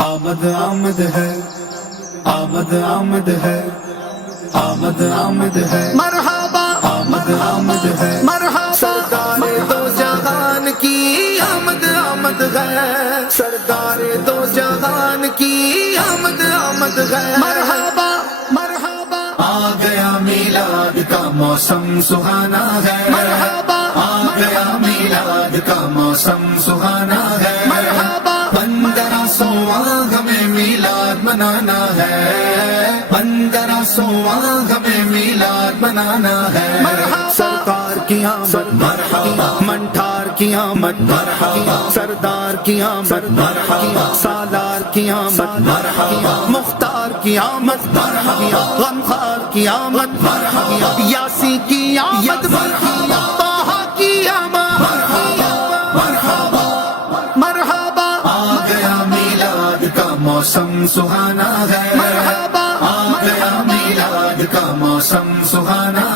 آمد آمد ہے، آمد آمد ہے، آمد آمد ہے، مرحبا آمد آمد ہے، مرحبا سرکار دو جہان کی آمد آمد ہے، سرکار دو جہان کی آمد آمد ہے، مرحبا مرحبا آ گیا میلاد کا موسم سہانا ہے، مرحبا آ گیا میلاد کا موسم سہانا ہے، مرحبا 1500واں ہمیں میلاد منانا ہے، 1500واں ہمیں میلاد منانا ہے، مرحبا سرکار کی آمد مرحبا، منٹھار کی آمد مرحبا، سردار کی آمد مرحبا، سالار کی آمد مرحبا، مختار کی آمد مرحبا، غمخوار کی آمد مرحبا، یاسی کی آمد مرحبا، طٰہٰ کی آمد مرحبا، مرحبا آ گیا میلاد کا موسم سہانا ہے، مرحبا آ گیا میلاد کا موسم سہانا